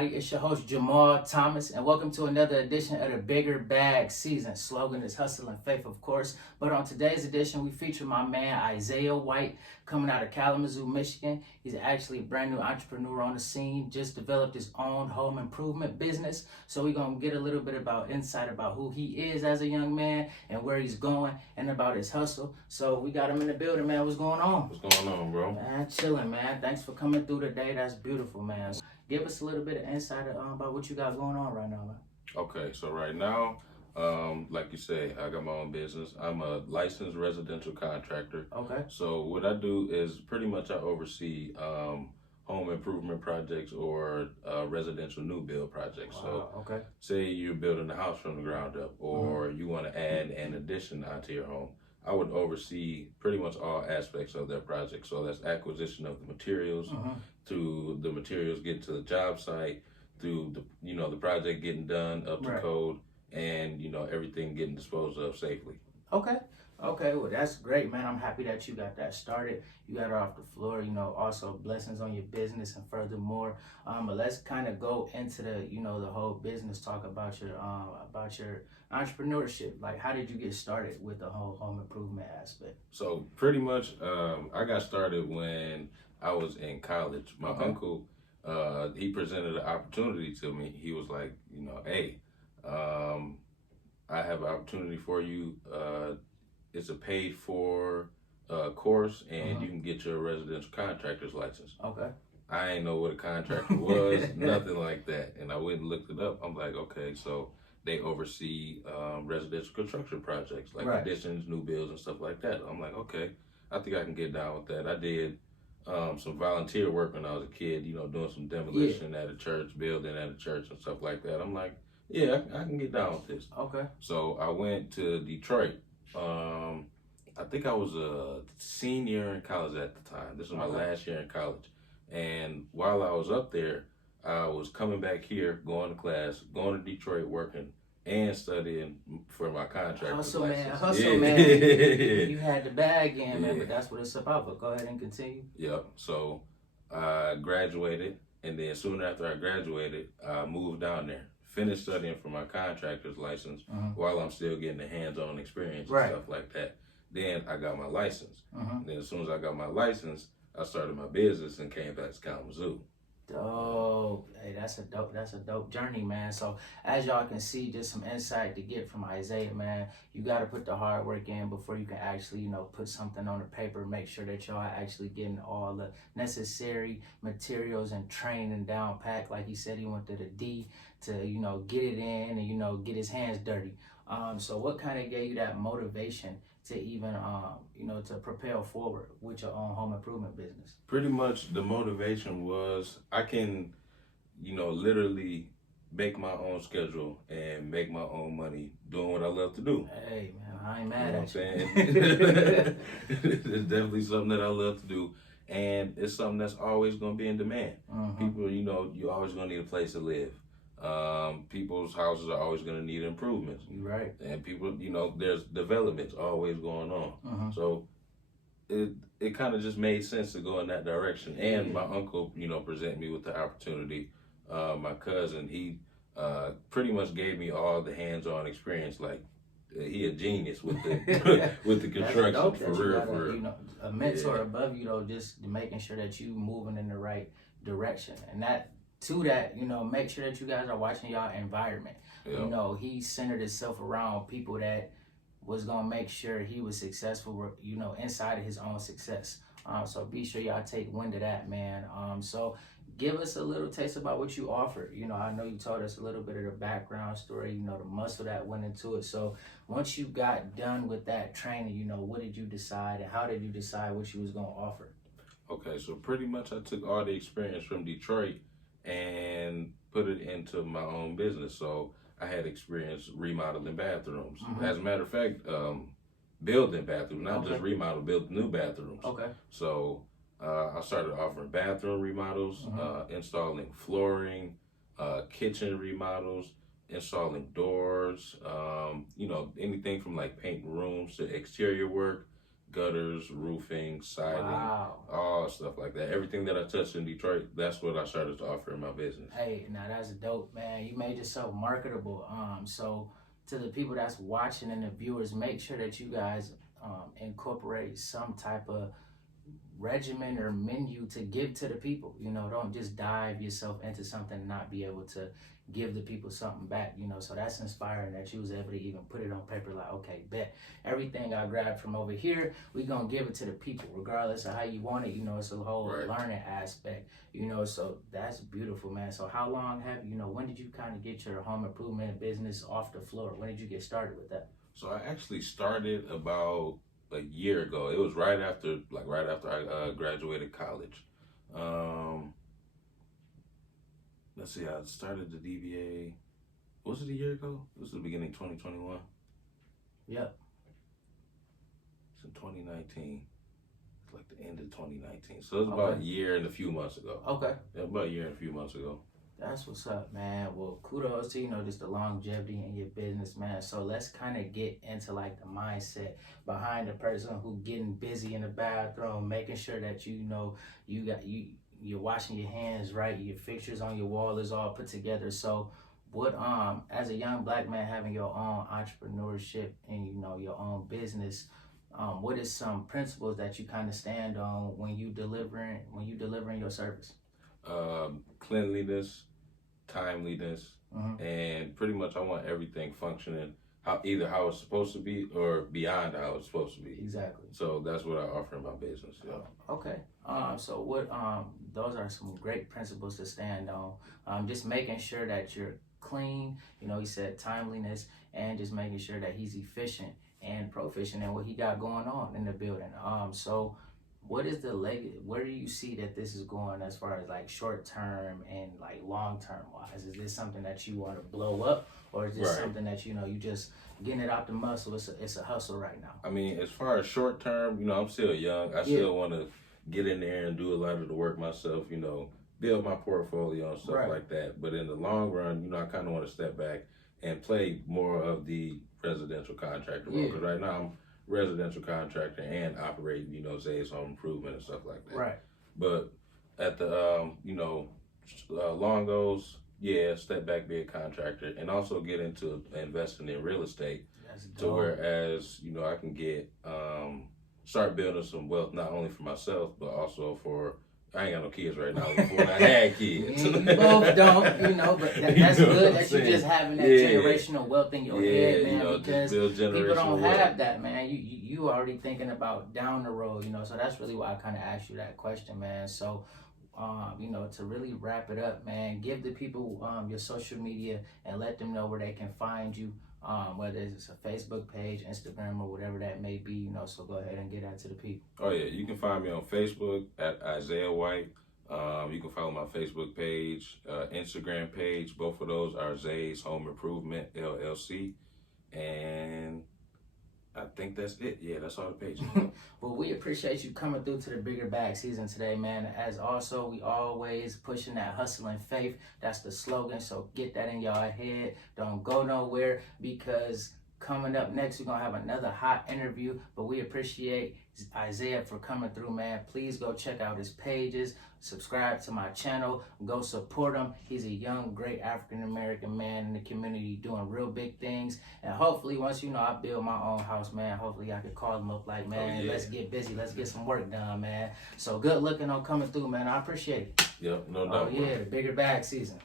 everybody. It's your host, Jamaal Thomas, and welcome to another edition of the BiggerBag Szn. Slogan is hustle and faith, of course. But on today's edition, we feature my man, Isaiah White, coming out of Kalamazoo, Michigan. He's actually a brand new entrepreneur on the scene, just developed his own home improvement business. So we're going to get a little bit about insight about who he is as a young man and where he's going and about his hustle. So we got him in the building, man. What's going on? What's going on, bro? Man, chilling, man. Thanks for coming through today. That's beautiful, man. Give us a little bit of insight about what you got going on right now, man. Okay, so right now, like you say, I got my own business. I'm a licensed residential contractor. Okay. So what I do is pretty much I oversee home improvement projects or residential new build projects. So okay. say you're building a house from the ground up, or you want to add an addition onto your home. I would oversee pretty much all aspects of that project. So that's acquisition of the materials, to the materials getting to the job site, through the project getting done up to code, and everything getting disposed of safely. Okay, well that's great, man. I'm happy that you got that started. You got it off the floor. Also blessings on your business and furthermore. But let's kind of go into the the whole business talk about your entrepreneurship. Like, how did you get started with the whole home improvement aspect? So pretty much, I got started when I was in college. My uncle, he presented an opportunity to me. He was like, hey, I have an opportunity for you. It's a paid for course, and you can get your residential contractor's license. Okay. I ain't know what a contractor was, nothing like that. And I went and looked it up. I'm like, okay, so they oversee residential construction projects, like additions, new builds, and stuff like that. I'm like, okay, I think I can get down with that. I did some volunteer work when I was a kid, doing some demolition at a church, building at a church and stuff like that. I'm like, yeah, I can get down with this. Okay. So I went to Detroit. I think I was a senior in college at the time. This was my last year in college. And while I was up there, I was coming back here, going to class, going to Detroit, working, and studying for my contractor's license. Hustle, man. You had the bag in, man, but that's what it's about. But go ahead and continue. Yep. So I graduated, and then soon after I graduated, I moved down there. Finished studying for my contractor's license while I'm still getting the hands-on experience and stuff like that. Then I got my license. Then as soon as I got my license, I started my business and came back to Kalamazoo. Dope. Hey, that's a dope journey, man. So as y'all can see, just some insight to get from Isaiah, man. You got to put the hard work in before you can actually, put something on the paper. Make sure that y'all are actually getting all the necessary materials and training down packed. Like he said, he went to the D to, get it in and, get his hands dirty. So what kind of gave you that motivation to even, to propel forward with your own home improvement business? Pretty much the motivation was I can, literally make my own schedule and make my own money doing what I love to do. Hey, man, I ain't mad at you. It's definitely something that I love to do. And it's something that's always going to be in demand. People, you're always going to need a place to live. People's houses are always going to need improvements. Right. And people, there's developments always going on. So it kind of just made sense to go in that direction. And my uncle, presented me with the opportunity. My cousin, he pretty much gave me all the hands-on experience. Like, he a genius with the with the construction, for real. A mentor above you, just making sure that you moving in the right direction. And that, make sure that you guys are watching y'all environment. He centered himself around people that was gonna make sure he was successful, inside of his own success. So be sure y'all take wind of that, man. So give us a little taste about what you offer. I know you told us a little bit of the background story, the muscle that went into it. So once you got done with that training, what did you decide and how did you decide what you was gonna offer? Okay, so pretty much I took all the experience from Detroit and put it into my own business. So I had experience remodeling bathrooms. As a matter of fact, building bathrooms, not just remodel, build new bathrooms. Okay. So I started offering bathroom remodels, installing flooring, kitchen remodels, installing doors, anything from like painting rooms to exterior work, gutters, roofing, siding, all stuff like that. Everything that I touched in Detroit, that's what I started to offer in my business. Hey, now that's dope, man. You made yourself marketable. So to the people that's watching and the viewers, make sure that you guys incorporate some type of regimen or menu to give to the people. You know, don't just dive yourself into something and not be able to give the people something back, you know. So that's inspiring that you was able to even put it on paper, like, okay, bet everything I grabbed from over here, we gonna give it to the people regardless of how you want it. You know, it's a whole learning aspect, you know. So that's beautiful, man. So how long have you know, when did you kind of get your home improvement business off the floor? When did you get started with that? So I actually started about a year ago. It was right after I graduated college. Let's see, I started the DBA, was it a year ago? It was the beginning of 2021. Yep. It's in 2019. It's like the end of 2019. So it was about a year and a few months ago. Okay. Yeah, about a year and a few months ago. That's what's up, man. Well, kudos to, you know, just the longevity in your business, man. So let's kind of get into like the mindset behind the person who getting busy in the bathroom, making sure that, you know, you're washing your hands right, your fixtures on your wall is all put together. So what, as a young Black man having your own entrepreneurship and, you know, your own business, what is some principles that you kind of stand on when you delivering your service? Cleanliness, timeliness, and pretty much I want everything functioning either how it's supposed to be or beyond how it's supposed to be. Exactly. So that's what I offer in my business. Yeah. Okay. So what? Those are some great principles to stand on. Just making sure that you're clean. You know, he said timeliness, and just making sure that he's efficient and proficient in what he got going on in the building. So what is the where do you see that this is going as far as like short term and like long term wise? Is this something that you want to blow up, or is this something that, you know, you just getting it out the muscle? It's a hustle right now. I mean, as far as short term, you know, I'm still young. I still want to get in there and do a lot of the work myself, you know, build my portfolio and stuff like that. But in the long run, you know, I kind of want to step back and play more of the residential contractor role. Because right now I'm residential contractor and operating, you know, Zays home improvement and stuff like that. Right. But at the, you know, long goes, step back, be a contractor, and also get into investing in real estate. To whereas, you know, I can get, start building some wealth, not only for myself, but also for, I ain't got no kids right now, when I had kids. You both don't, you know, but that's good that you're just having that generational wealth in your head, man, you know, because people don't have that, man. You already thinking about down the road, you know, so that's really why I kind of asked you that question, man. So, you know, to really wrap it up, man, give the people your social media and let them know where they can find you, whether it's a Facebook page, Instagram, or whatever that may be, you know. So go ahead and get that to the people. Oh yeah, you can find me on Facebook at Isaiah White. You can follow my Facebook page, Instagram page. Both of those are Zays Home Improvement LLC, and I think that's it. Yeah, that's all the pages. Well, we appreciate you coming through to the BiggerBag season today, man. As also, we always pushing that hustle and faith. That's the slogan. So get that in y'all head. Don't go nowhere, because coming up next, we're going to have another hot interview. But we appreciate Isaiah for coming through, man. Please go check out his pages. Subscribe to my channel. Go support him. He's a young, great African-American man in the community doing real big things. And hopefully, once, you know, I build my own house, man, hopefully I could call him up like, man, let's get busy. Let's get some work done, man. So good looking on coming through, man. I appreciate it. Yep, no doubt. Oh, yeah, the BiggerBag season.